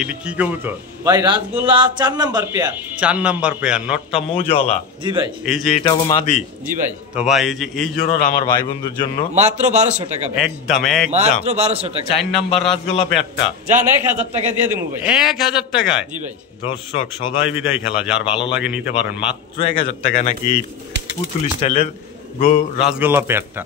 এইটা কি কবুতর ভাই? রাজগোল্লা 4 নাম্বার পেয়ার। 4 number pair. নটটা মৌজওয়ালা। জি ভাই। এই যে এটা হলো মাদি। জি ভাই। তো ভাই এই যে এই জোড়ার আমার ভাই বন্ধুর জন্য মাত্র 1200 টাকা ভাই। একদম একদম মাত্র 1200 টাকা। 4 নাম্বার রাজগোল্লা পেয়ারটা জান 1000 টাকা দিয়ে দেবো ভাই। 1000 টাকায়? জি ভাই। দর্শক সদাই বিদায় খেলা যার ভালো লাগে নিতে পারেন মাত্র 1000 টাকায় নাকি এই পুতুল স্টাইলের রাজগোল্লা পেয়ারটা।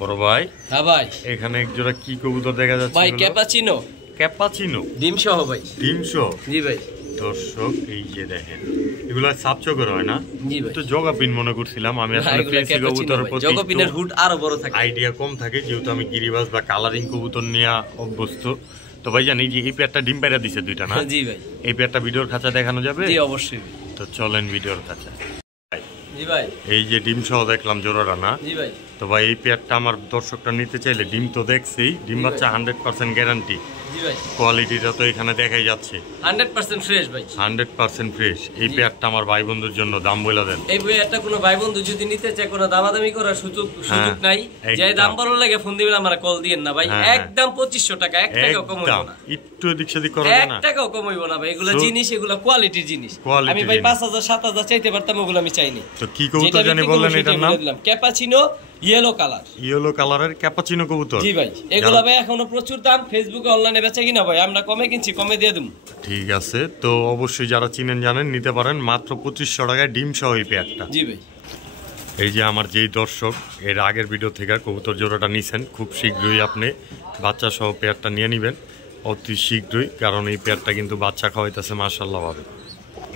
বড় ভাই হ্যাঁ ভাই এখানে এক জোড়া কি কবুতর দেখা যাচ্ছে ভাই? ক্যাপাচিনো। ক্যাপাচিনো ডিম সহ ভাই। ডিম সহ? জি ভাই। দর্শক এই যে দেখেন এগুলা সাপচোকের হয় না? জি ভাই। তো জগাপিন মনে করছিলাম আমি। আসলে ফেন্সি কবুতরের প্রতি জগাপিনের হুড আরো বড় থাকে, আইডিয়া কম থাকে যেহেতু আমি গিরিবাজ বা কালারিং কবুতর নিয়ে অভ্যস্ত। তো ভাই জানি যে এই পেয়ারটা ডিম পায়রা দিছে 2টা না? জি ভাই। এই পেয়ারটা ভিডিওর খাঁচা দেখানো যাবে? জি অবশ্যই। তো চলেন ভিডিওর খাঁচা। জি ভাই। এই যে ডিম সহ দেখলাম জোড়াটা না? জি ভাই। তো ভাই এই পেয়ারটা আমার দর্শকরা নিতে চাইলে ডিম তো দেখছি, ডিম বাচ্চা 100% গ্যারান্টি। জি ভাই। কোয়ালিটিটা তো এখানে দেখাই যাচ্ছে 100% ফ্রেশ ভাই। 100% ফ্রেশ। এই পেয়ারটা আমার ভাই বন্ধুর জন্য দাম বলে দেন। এই পেয়ারটা কোনো ভাই বন্ধু যদি নিতে চায় কোনো দামাদামি করার সুযোগ নাই। যে দাম ভালো লাগে ফোন দিবেন আমরা কল দিয়েন না ভাই। একদম 2500 টাকা। 1 টাকাও কম হইব না। একটু এদিক সেদিক করবে না। 1 টাকাও কম হইব না ভাই। এগুলা জিনিস এগুলা কোয়ালিটির জিনিস। আমি ভাই 5000 7000 চাইতে পারতাম, ওগুলো আমি চাইনি। তো কি কবুতর জানি বললেন এটার নাম? Cappuccino yellow colour. ইয়েলো কালারের ক্যাপাচিনো কবুতর। জি ভাই। এগুলা ভাই এখনো প্রচুর দাম। ফেসবুকে অনলাইনে বেচা কিনা ভাই আমরা কমে কিনছি, কমে দিয়ে দেব। ঠিক আছে তো অবশ্যই যারা চিনেন জানেন নিতে পারেন মাত্র 2500 টাকায় ডিম সহ এই পেয়ারটা। জি ভাই। এই যে আমার যেই দর্শক এর আগের ভিডিও থেকে কবুতর জোড়াটা নিছেন খুব শীঘ্রই আপনি বাচ্চা সহ পেয়ারটা নিয়ে নেবেন অতি শীঘ্রই, কারণ এই পেয়ারটা কিন্তু বাচ্চা খাওয়াইতেছে মাশাআল্লাহ ভাবে।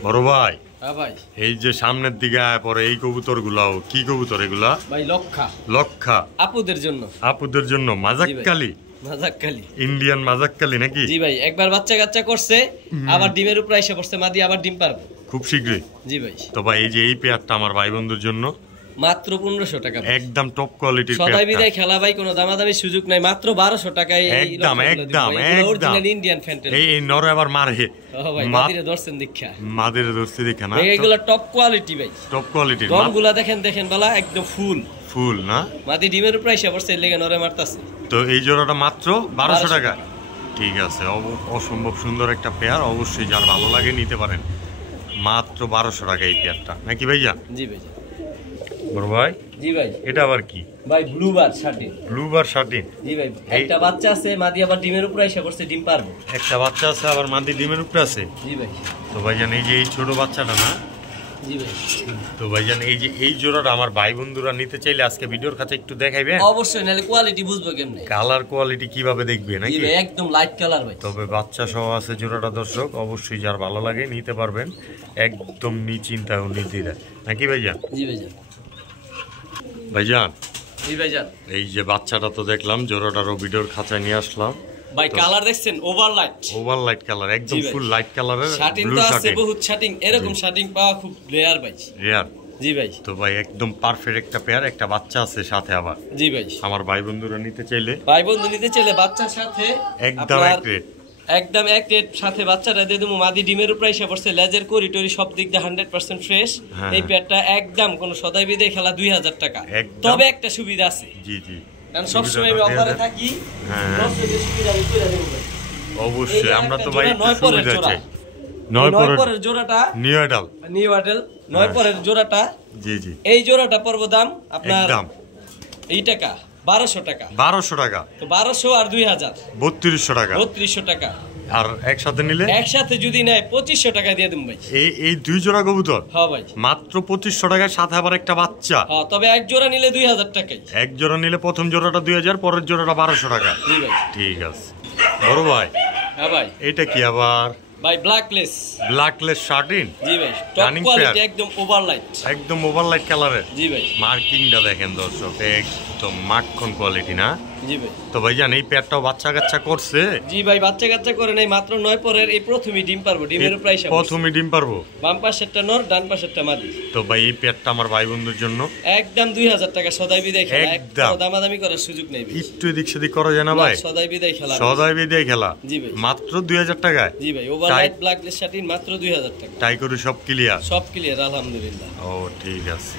বড় ভাই হ্যাঁ ভাই। এই যে সামনের দিকে আয় পরে এই কবুতর গুলাও কি কবুতর এগুলা? ভাই লক্ষা। লক্ষা আপুদের জন্য। আপুদের জন্য মাজাক্কালি। মাজাক্কালি ইন্ডিয়ান মাজাক্কালি নাকি? জি ভাই। একবার বাচ্চা কাচ্চা করছে আবার ডিমের উপরে এসে পড়ছে, মাদি আবার ডিম পারবে খুব শীঘ্রই। জি ভাই। তো ভাই এই যে এই পেয়ারটা আমার ভাই বন্ধুর জন্য মাত্র 1500 টাকা। একদম টপ কোয়ালিটির পেয়ারটা। সদাই বিদায় খেলা ভাই, কোনো দামাদামি সুযোগ নাই। মাত্র 1200 টাকায় একদম একদম অরিজিনাল ইন্ডিয়ান ফ্যান্টেল। এই নরে আবার মারে। ও ভাই মাদিরে দর্শন দীক্ষা। মাদিরে দর্শন দীক্ষা না? এগুলো টপ কোয়ালিটি ভাই। টপ কোয়ালিটির। রংগুলা দেখেন দেখেন বালা একদম ফুল ফুল না? মাদি ডিমের উপরে এসে পড়ছে, এর লেগে নরে মারতাছে। তো এই জোড়াটা মাত্র 1200 টাকা। ঠিক আছে অসম্ভব সুন্দর একটা পেয়ার, অবশ্যই যার ভালো লাগে নিতে পারেন মাত্র 1200 টাকা এই পেয়ারটা নাকি ভাইয়া? জি ভাই। বড় ভাই জি ভাই। এটা আবার কি ভাই? ব্লুবার শার্টিন। ব্লুবার শার্টিন। জি ভাই। একটা বাচ্চা আছে, মাদি আবার ডিমের উপরে এসে পড়ছে, ডিম পারবে। একটা বাচ্চা আছে আবার মাদি ডিমের উপরে আছে। জি ভাই। তো ভাইজান এই যে এই ছোট বাচ্চাটা না? জি ভাই। তো ভাইজান এই যে এই জোড়াটা আমার ভাই বন্ধুরা নিতে চাইলে আজকে ভিডিওর কাছে একটু দেখাইবেন? অবশ্যই, নালে কোয়ালিটি বুঝবো কেমনে? কালার কোয়ালিটি কিভাবে দেখবে নাকি? জি ভাই একদম লাইট কালার ভাই। তবে বাচ্চা সহ আছে জোড়াটা দর্শক, অবশ্যই যার ভালো লাগে নিতে পারবেন একদম নিশ্চিন্তা ও নির্দ্বিধায় নাকি ভাইজান? জি ভাইজান। ভাইজান জি ভাইজান। এই যে বাচ্চাটা তো দেখলাম, জোড়াটারও ভিডিওর খাঁচায় নিয়ে আসলাম ভাই। কালার দেখছেন? ওভার লাইট কালার, একদম ফুল লাইট কালারের। শার্টিং তো আছে বহুত শার্টিং, এরকম শার্টিং পাওয়া খুব রেয়ার ভাই। রেয়ার। জি ভাই। তো ভাই একদম পারফেক্ট একটা পেয়ার, একটা বাচ্চা আছে সাথে আবার। জি ভাই। আমার ভাই বন্ধুরা নিতে চাইলে বাচ্চার সাথে একদম এক রেট। একদম এক রেট সাথে বাচ্চাটা দিয়ে দেবো। মাদি ডিমের উপরে এসে পড়ছে, লেজের করিটরি সব দিক দিয়ে 100% ফ্রেশ। এই পেয়ারটা একদম কোনো সদাই বিদায় খেলা 2000 টাকা। তবে একটা সুবিধা আছে। জি জি। কারণ সবসময় আমি অফারে থাকি। অবশ্যই আমরা তো ভাই সুবিধা চাই। 9 পরের জোড়াটা নিউ অ্যাডাল 9 পরের জোড়াটা। জি জি। এই জোড়াটা পড়ব দাম আপনার দাম এই টাকা 1200 টাকা। 1200 টাকা। তো 1200 আর 2000 3200 টাকা। 3200 টাকা। আর একসাথে নিলে একসাথে যদি নেয় 2500 টাকা দিয়ে দেব ভাই। এই দুই জোড়া কবুতর? হ্যাঁ ভাই মাত্র 2500 টাকায়, সাথে আবার একটা বাচ্চা। হ্যাঁ, তবে এক জোড়া নিলে 2000 টাকায়। এক জোড়া নিলে প্রথম জোড়াটা 2000, পরের জোড়াটা 1200 টাকা। জি ভাই ঠিক আছে বড় ভাই। হ্যাঁ ভাই এটা কি আবার ভাই? ব্ল্যাকলেস শার্টিন। জি ভাই, টপ কোয়ালিটি, একদম ওভারলাইট, একদম ওভারলাইট কালারের। জি ভাই, মার্কিংটা দেখেন দর্শক, একদম মাখন কোয়ালিটি না? জি ভাই। তো ভাইজান এই পেয়ারটাও বাচ্চা কাচ্চা করছে? জি ভাই, বাচ্চা কাচ্চা করে নাই, মাত্র 9 পরের, এই প্রথমই ডিম পারবো। ডিমের প্রাইস প্রথমই ডিম পারবো। বাম পাশেরটা নর, ডান পাশেরটা মাদি। তো ভাই এই পেয়ারটা আমার ভাই বন্ধুর জন্য একদম 2000 টাকা সদাই বিদায় খেলা, একদম দামাদামি করার সুযোগ নেই। একটু এদিক সেদিক করা যায় না ভাই? সদাই বিদায় খেলা, সদাই বিদায় খেলা। জি ভাই, মাত্র 2000 টাকায়। জি ভাই, ওভারলাইট ব্ল্যাকলেস শার্টিন মাত্র 2000 টাকা। তাই করে সব ক্লিয়ার? সব ক্লিয়ার আলহামদুলিল্লাহ। ও ঠিক আছে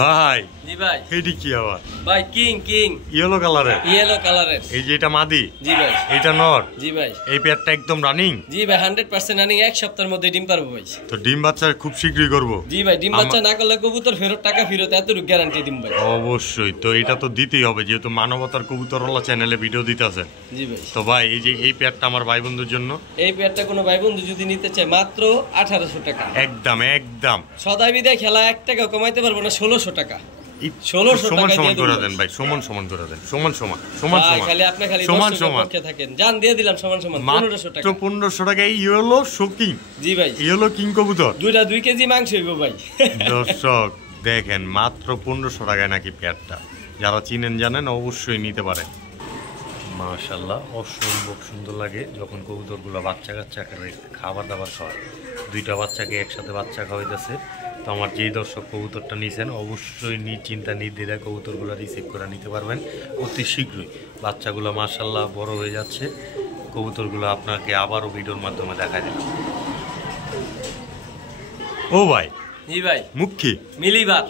ভাই। জি ভাই। এইটি কি আবার ভাই? কিং ইয়েলো কালারের। ইয়েলো কালারের। এই যে এটা মাদি? জি ভাই। এটা নর? জি ভাই। এই পেয়ারটা একদম রানিং? জি ভাই, 100% রানিং, এক সপ্তাহের মধ্যে ডিম পারবো ভাই। তো ডিম বাচ্চা খুব শীঘ্রই করব? জি ভাই, ডিম বাচ্চা না করলে কবুতর ফেরত, টাকা ফেরত, এতটুকু গ্যারান্টি দিম ভাই। অবশ্যই, তো এটা তো দিতেই হবে যেহেতু মানবতার কবুতরওয়ালা চ্যানেলে ভিডিও দিতেছে। জি ভাই। তো ভাই এই যে এই পেয়ারটা আমার ভাই বন্ধুর জন্য? এই পেয়ারটা কোনো ভাই বন্ধু যদি নিতে চায় মাত্র 1800 টাকা। একদম সদাই বিদায় খেলা, 1 টাকা কমাইতে পারবো না, 1600 টাকা। 1600 টাকা সমান করে দেন ভাই, সমান করে দেন, সমান খালি আপনি খালি পক্ষে থাকেন, জান দিয়ে দিলাম সমান 1500 টাকা। 1500 টাকা এই ইয়েলো শোকিং। জি ভাই, ইয়েলো কিং কবুতর দুইটা 2 কেজি মাংস হইব ভাই। দর্শক দেখেন মাত্র 1500 টাকায় নাকি পেয়ারটা। যারা চিনেন জানেন অবশ্যই নিতে পারেন। মাশাআল্লাহ, অসম্ভব সুন্দর লাগে যখন কবুতরগুলো বাচ্চা কাচ্চা খাবার দাবার খাওয়ায়। দুইটা বাচ্চাকে একসাথে বাচ্চা খাওয়াইতেছে। তো আমার যেই দর্শক কবুতরটা নিয়েছেন অবশ্যই চিন্তা নির্দ্বিধায় কবুতরগুলো রিসিভ করে নিতে পারবেন অতি শীঘ্রই। বাচ্চাগুলো মাশাআল্লাহ বড় হয়ে যাচ্ছে। কবুতরগুলো আপনাকে আবারও ভিডিওর মাধ্যমে দেখা যাবে। ও ভাই। জি ভাই। মুখী মিলিবার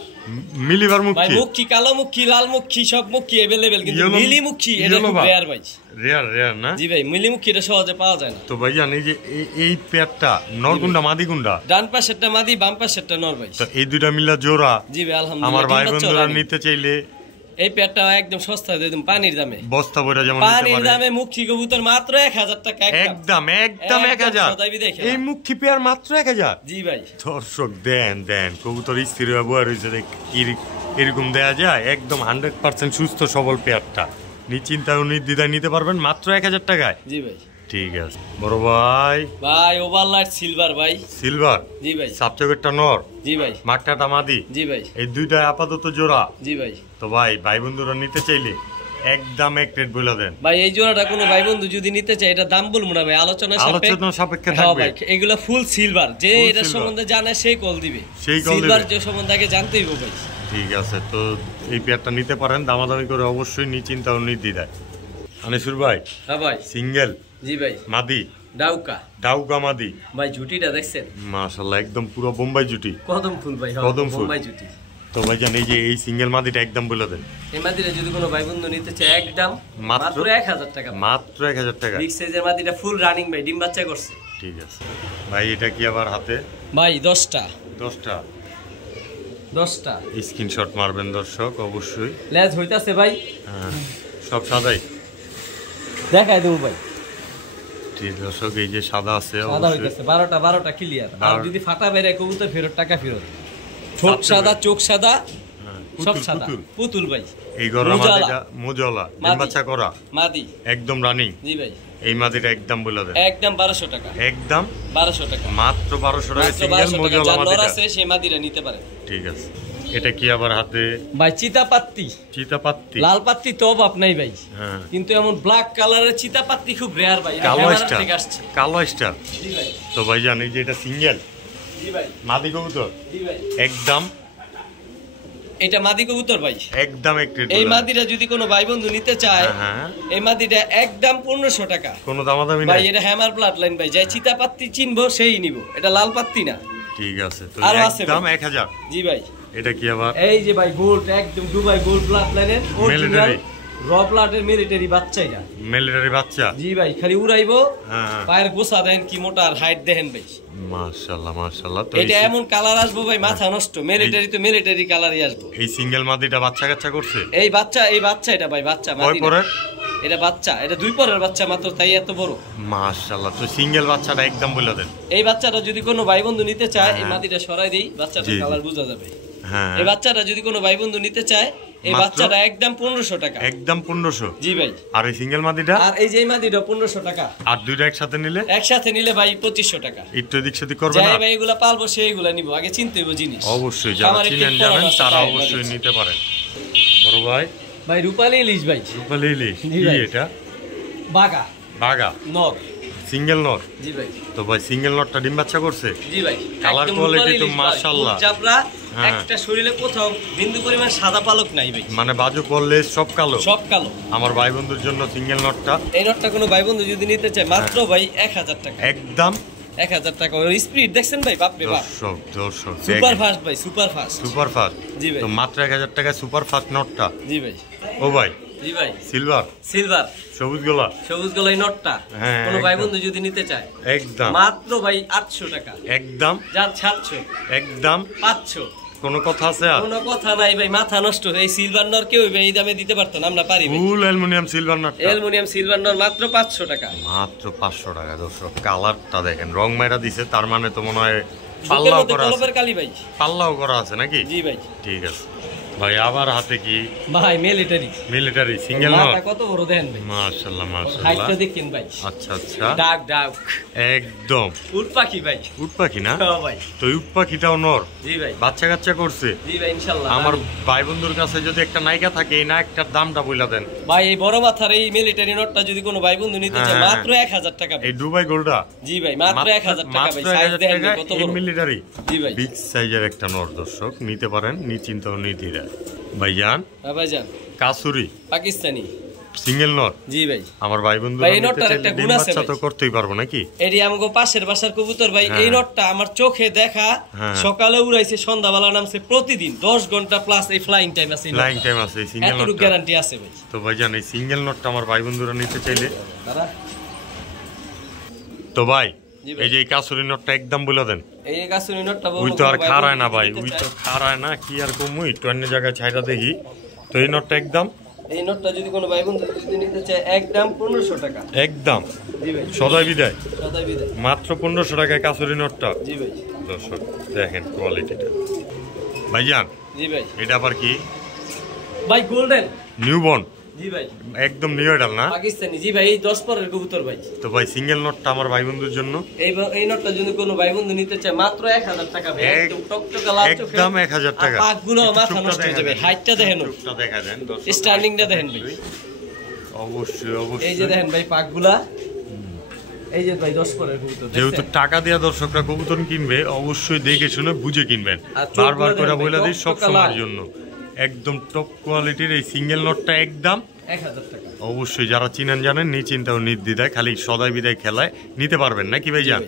মুখী ভাই, মুখী কালো মুখী, লাল মুখী, সব মুখী अवेलेबल, কিন্তু মিলি মুখী এটা খুব রেয়ার ভাই। রেয়ার না? জি ভাই, মিলি মুখী এটা সহজে পাওয়া যায় না। তো ভাই জানি যে এই পেয়ারটা নরগুন্ডা মাদি গুন্ডা? ডান পাশেরটা মাদি, বাম পাশেরটা নর ভাই। তো এই দুইটা মিলা জোড়া? জি ভাই আলহামদুলিল্লাহ। আমার ভাই বন্ধুরা নিতে চাইলে এই পেয়ারটা একদম সস্তা দিয়ে দিন, পানির দামে। বস্তা বইরা যেমন পানির দামে মুখী কবুতর মাত্র 1000 টাকা। একদম 1000। এই মুখী পেয়ার মাত্র 1000? জি ভাই। দর্শক দেন কবুতর স্থির ব্যবহার হয়েছে, এরকম দেয়া যায়? একদম 100% সুস্থ সবল পেয়ারটা নিশ্চিন্তা ও নির্দ্বিধায় নিতে পারবেন মাত্র 1000 টাকায়। জি ভাই। ঠিক আছে বড় ভাই। ওভারলাইট সিলভার ভাই। সিলভার? জি ভাই। সাবচেকেটটা নর? জি ভাই। মাকটাটা মাদি? জি ভাই। এই দুইটা আপাতত জোড়া? জি ভাই। তো ভাই বন্ধুরা নিতে চাইলে একদম এক রেট বলে দেন ভাই। এই জোড়াটা কোনো ভাই বন্ধু যদি নিতে চায় এটা দাম বলবো না ভাই, আলোচনা সাপেক্ষে থাকবে। এগুলা ফুল সিলভার, যে এটা সম্বন্ধে জানে সেই কল দিবে। সিলভার যে সম্বন্ধে আগে জানতেই হবে ভাই। ঠিক আছে, তো এই পেয়ারটা নিতে পারেন দামাদামি করে, অবশ্যই নিশ্চিন্তা ও নির্দ্বিধায়। আনিসুর ভাই। হ্যাঁ ভাই। সিঙ্গেল? জি ভাই। মাদি? ডাউকা মাদি ভাই। জুটিটা দেখছেন? মাশাআল্লাহ, একদম পুরো বোম্বাই জুটি, কদম ফুল ভাই। কদম ফুল বোম্বাই জুটি। তো ভাই জান এই যে এই সিঙ্গেল মাদিটা একদম বলে দেন। এই মাদিটা যদি কোনো ভাই বন্ধু নিতে চায় একদম মাত্র 1000 টাকা। মাত্র 1000 টাকা। বিগ সাইজের মাদিটা ফুল রানিং ভাই, ডিম বাচ্চা করছে। ঠিক আছে ভাই। এটা কি আবার হাতে? ভাই 10টা। 10টা স্ক্রিনশট মারবেন দর্শক অবশ্যই। লেজ হইতাছে ভাই। হ্যাঁ, সব সাদাই দেখাই দেব ভাই। ঠিক দর্শক, এই যে সাদা আছে সাদা হইতাছে 12টা ক্লিয়ার। আর যদি ফাটা বাইরে কবুতর ফেরত, টাকা ফেরত। ঠোঁট সাদা, চোখ সাদা, সব সাদা। পুতুল ভাই। এই গরম মাদিটা মুজলা, ডিম বাচ্চা করা মাদি, একদম রানিং। জি ভাই। এই মাদিটা একদম বলে দেন। একদম 1200 টাকা। একদম 1200 টাকা। মাত্র 1200 টাকা সিঙ্গেল মুজলা মাদিটা আছে, সেই মাদিটা নিতে পারেন। ঠিক আছে। এটা কি আবার হাতে? ভাই চিতাপাত্তি। লাল পাত্তি তো অভাব নাই ভাই। হ্যাঁ, কিন্তু এমন ব্ল্যাক কালারের চিতাপাত্তি খুব রেয়ার ভাই। কালো স্টার। জি ভাই। তো ভাই জানি যে এটা সিঙ্গেল? জি ভাই। মাদি কবুতর? জি ভাই। একদম এটা মাদি কবুতর ভাই। একদম এই মাদিটা যদি কোনো ভাই বন্ধু নিতে চায়, এই মাদিটা একদম 1500 টাকা। কোনো দামাদামি নাই ভাই। এটা হ্যামার ব্লাড লাইন ভাই, যাই চিতাপাত্তি চিনবো সেই নিব, এটা লাল পাত্তি না। ঠিক আছে, তো একদম 1000। জি ভাই। এটা কি আবার? এই যে ভাই গোল্ড, একদম দুবাই গোল্ড ব্লাড লাইনের অরিজিনাল র ব্লাডের মিলিটারি বাচ্চা। এটা মিলিটারি বাচ্চা? জি ভাই। খালি উড়াইবো, পায়ের গোছা দেন কি মোটা, আর হাইট দেখেন ভাই। মাশাআল্লাহ মাশাআল্লাহ। তো এটা এমন কালার আসবো ভাই মাথা নষ্ট। মিলিটারি তো মিলিটারি কালারই আসবো। এই সিঙ্গেল মাদিটা বাচ্চা কাচ্চা করছে? এই বাচ্চা এটা ভাই বাচ্চা মাদি। এটা বাচ্চা, এটা 2 পরের বাচ্চা মাত্র, তাই এত বড়। মাশাআল্লাহ। তো সিঙ্গেল বাচ্চাটা একদম বলে দেন। এই বাচ্চাটা যদি কোনো ভাই বন্ধু নিতে চায়, এই মাটিটা সরাই দেই, বাচ্চাটার কালার বোঝা যাবে। হ্যাঁ, এই বাচ্চাটা যদি কোনো ভাই বন্ধু নিতে চায়, এই বাচ্চাটা একদম 1500 টাকা। একদম 1500? জি ভাই। আর এই সিঙ্গেল মাদিটা? আর এই যে এই মাদিটা 1500 টাকা। আর দুইটা একসাথে নিলে? একসাথে নিলে ভাই 2500 টাকা। একটু এদিক সেদিক করবে না? যাই ভাই এগুলা পালবো সেইগুলা নিব, আগে চিনতে হইব জিনিস। অবশ্যই, যারা চিনেন জানেন তারা অবশ্যই নিতে পারেন। বড় ভাই, ভাই রূপালী ইলিশ ভাই। রূপালী ইলিশ কি এটা? বাগা। বাগা নর, সিঙ্গেল নর। জি ভাই। তো ভাই সিঙ্গেল নরটা ডিম বাচ্চা করছে? জি ভাই। কালার কোয়ালিটি তো মাশাআল্লাহ। চাপড়া, একটা শরীরে কোথাও বিন্দু পরিমাণ সাদা পালক নাই ভাই। মানে বাজু করলে সব কালো? সব কালো। আমার ভাই বন্ধুর জন্য সিঙ্গেল নরটা। এই নরটা কোনো ভাই বন্ধু যদি নিতে চায়, মাত্র ভাই 1000 টাকা। একদম 1000 টাকা। ওর স্পিড দেখছেন ভাই, বাপ রে বাপ। দর্শক সুপার ফাস্ট ভাই, সুপার ফাস্ট। Super fast. জি ভাই। তো মাত্র 1000 টাকা সুপার ফাস্ট নটটা? জি ভাই। ও ভাই। জি ভাই। সিলভার? সিলভার। সবুজ গোলা? সবুজ গোলাই নটটা কোনো ভাই বন্ধু যদি নিতে চায়, একদম মাত্র ভাই 800 টাকা। একদম যার 700, একদম 500। কোনো কথা আছে আর? কোনো কথা নাই ভাই, মাথা নষ্ট। এই সিলভার নর কেউ এই দামে দিতে পারতো না, আমরা পারি ভাই। ফুল aluminium silver not. Aluminium silver নর মাত্র 500 টাকা। মাত্র 500 টাকা। দর্শক কালারটা দেখেন, রং মাইরা দিছে, তার মানে তো মনে হয় পাল্লাও করা আছে। কালি ভাই, পাল্লাও করা আছে নাকি? জি ভাই। ঠিক আছে ভাই। আবার হাতে কি? ভাই মিলিটারি। Military single not. মাথা কত বড় দেন ভাই, মাশাআল্লাহ মাশাআল্লাহ। হাইটটা দেখেন ভাই। আচ্ছা আচ্ছা। ডাক ডাক একদম উট পাখি ভাই। উট পাখি না? হ্যাঁ ভাই। তো উট পাখিটাও নর? জি ভাই। বাচ্চা কাচ্চা করছে? জি ভাই ইনশাআল্লাহ। আমার ভাই বন্ধুর কাছে যদি একটা নায়িকা থাকে, এই নায়িকার দামটা বইলা দেন ভাই। এই বড় মাথার এই মিলিটারি নটটা যদি কোনো ভাই বন্ধু নিতে চায়, মাত্র 1000 টাকা। এই দুবাই গোল্ডটা? জি ভাই, মাত্র 1000 টাকা ভাই। সাইজ দেখেন কত বড়। মিলিটারি? জি ভাই। বিগ সাইজের একটা নর। দর্শক নিতে পারেন, নিশ্চিন্ত নিধিরা। ভাইজান, ভাইজান কাসুরি পাকিস্তানি সিঙ্গেল নর? জি ভাই। আমার ভাই বন্ধু ভাই এই নটটার একটা গুণ আছে ভাই, তো করতেই পারবো নাকি? এডি আমগো পাশের বাসার কবুতর ভাই। এই নটটা আমার চোখে দেখা, সকালে উড়াইছে, সন্ধ্যাবেলা নামছে, প্রতিদিন 10 ঘন্টা প্লাস এই ফ্লাইং টাইম আছে। ফ্লাইং টাইম আছে এই সিঙ্গেল নট, এতটুকু গ্যারান্টি আছে ভাই। তো ভাইজান এই সিঙ্গেল নটটা আমার ভাই বন্ধুরা নিতে চাইলে? তো ভাই এই যে কাসুরি নটটা একদম বলে দেন। এই কাসুরি নটটা ওই তো আর খারায় না ভাই, ওই তো খারায় না, কি আর কমু, একটু অন্য জায়গায় ছাইরা দেখি। তো এই নটটা একদম? এই নটটা যদি কোনো ভাই বন্ধু যদি নিতে চায়, একদম 1500 টাকা। একদম? জি ভাই। সদাই বিদায়? সদাই বিদায়। মাত্র 1500 টাকায় কাসুরি নটটা? জি ভাই। দর্শক দেখেন কোয়ালিটিটা। ভাইজান জি ভাই। এটা আবার কি? ভাই গোল্ডেন নিউবর্ন? জি ভাই। একদম নিউ এডাল না? পাকিস্তানি। জি ভাই। এই 10 পরের কবুতর ভাই। তো ভাই সিঙ্গেল নটটা আমার ভাই বন্ধুর জন্য? এই নটটা যদি কোনো ভাই বন্ধু নিতে চায়, মাত্র 1000 টাকা ভাই। একদম টকটকা লাল চোখে, একদম 1000 টাকা। পাকগুলো মাথা নষ্ট হয়ে যাবে। হাইটটা দেখেন, চোখটা দেখা দেন, স্টার্নিংটা দেখেন ভাই। অবশ্যই অবশ্যই। এই যে দেখেন ভাই পাকগুলা, এই যে ভাই 10 পরের কবুতর। যেহেতু টাকা দিয়া দর্শকরা কবুতর কিনবে, অবশ্যই দেখে শুনে বুঝে কিনবেন। বারবার করে বলে দিই সব সময়ের জন্য, একদম টপ কোয়ালিটির এই সিঙ্গেল নটটা একদম 1000 টাকা। অবশ্যই যারা চিনেন জানেন, নিশ্চিন্তা ও নির্দ্বিধায় খালি সদাই বিদায় খেলায় নিতে পারবেন নাকি ভাই জান?